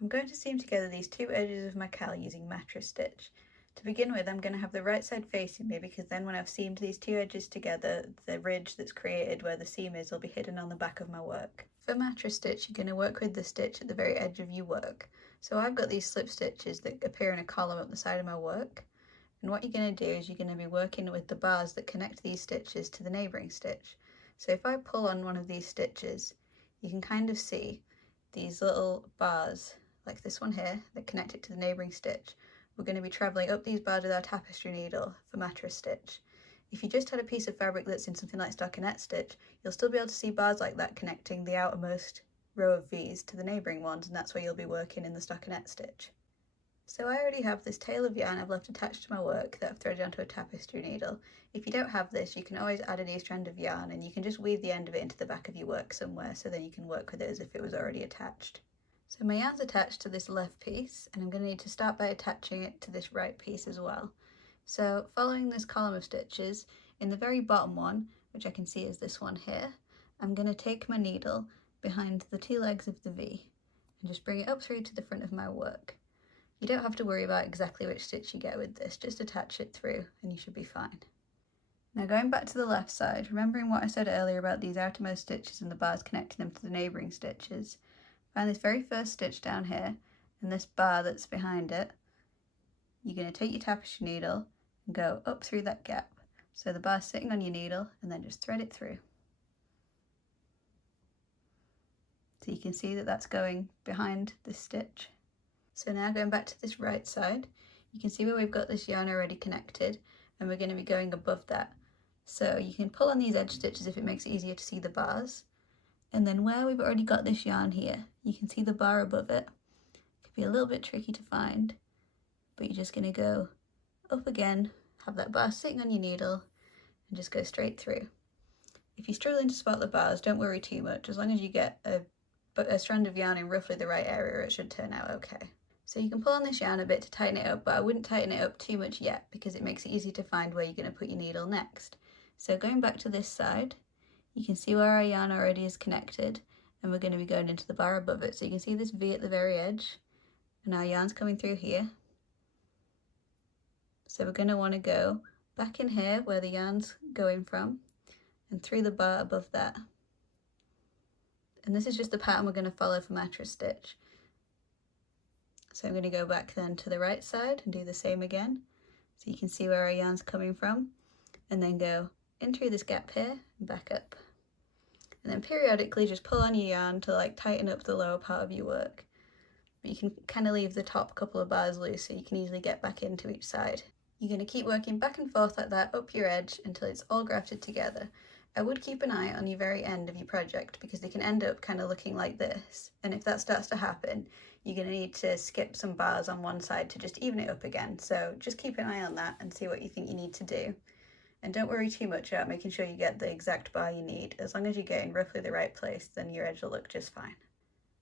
I'm going to seam together these two edges of my cowl using mattress stitch. To begin with, I'm going to have the right side facing me because then when I've seamed these two edges together, the ridge that's created where the seam is will be hidden on the back of my work. For mattress stitch, you're going to work with the stitch at the very edge of your work. So I've got these slip stitches that appear in a column up the side of my work. And what you're going to do is you're going to be working with the bars that connect these stitches to the neighbouring stitch. So if I pull on one of these stitches, you can kind of see these little bars, like this one here, that connect it to the neighbouring stitch. We're going to be travelling up these bars with our tapestry needle for mattress stitch. If you just had a piece of fabric that's in something like stockinette stitch, you'll still be able to see bars like that connecting the outermost row of V's to the neighbouring ones, and that's where you'll be working in the stockinette stitch. So I already have this tail of yarn I've left attached to my work that I've threaded onto a tapestry needle. If you don't have this, you can always add a new strand of yarn and you can just weave the end of it into the back of your work somewhere, so then you can work with it as if it was already attached. So my yarn's attached to this left piece, and I'm going to need to start by attaching it to this right piece as well. So following this column of stitches, in the very bottom one, which I can see is this one here, I'm going to take my needle behind the two legs of the V and just bring it up through to the front of my work. You don't have to worry about exactly which stitch you get with this, just attach it through and you should be fine. Now going back to the left side, remembering what I said earlier about these outermost stitches and the bars connecting them to the neighbouring stitches, find this very first stitch down here and this bar that's behind it. You're going to take your tapestry needle and go up through that gap. So the bar's sitting on your needle, and then just thread it through. So you can see that that's going behind this stitch. So now going back to this right side, you can see where we've got this yarn already connected, and we're going to be going above that. So you can pull on these edge stitches if it makes it easier to see the bars. And then where we've already got this yarn here, you can see the bar above it. It could be a little bit tricky to find, but you're just going to go up again, have that bar sitting on your needle, and just go straight through. If you're struggling to spot the bars, don't worry too much. As long as you get a strand of yarn in roughly the right area, it should turn out okay. So you can pull on this yarn a bit to tighten it up, but I wouldn't tighten it up too much yet because it makes it easy to find where you're going to put your needle next. So going back to this side, you can see where our yarn already is connected, and we're going to be going into the bar above it. So you can see this V at the very edge, and our yarn's coming through here. So we're going to want to go back in here where the yarn's going from, and through the bar above that. And this is just the pattern we're going to follow for mattress stitch. So I'm going to go back then to the right side and do the same again. So you can see where our yarn's coming from, and then go in through this gap here and back up. And then periodically just pull on your yarn to like tighten up the lower part of your work. But you can kind of leave the top couple of bars loose so you can easily get back into each side. You're going to keep working back and forth like that up your edge until it's all grafted together. I would keep an eye on your very end of your project because they can end up kind of looking like this, and if that starts to happen, you're going to need to skip some bars on one side to just even it up again. So just keep an eye on that and see what you think you need to do. And don't worry too much about making sure you get the exact bar you need. As long as you get in roughly the right place, then your edge will look just fine.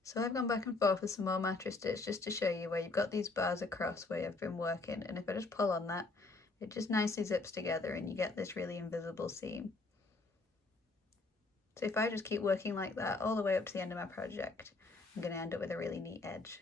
So I've gone back and forth with some more mattress stitch just to show you where you've got these bars across where you've been working, and if I just pull on that, it just nicely zips together and you get this really invisible seam. So if I just keep working like that all the way up to the end of my project, I'm going to end up with a really neat edge.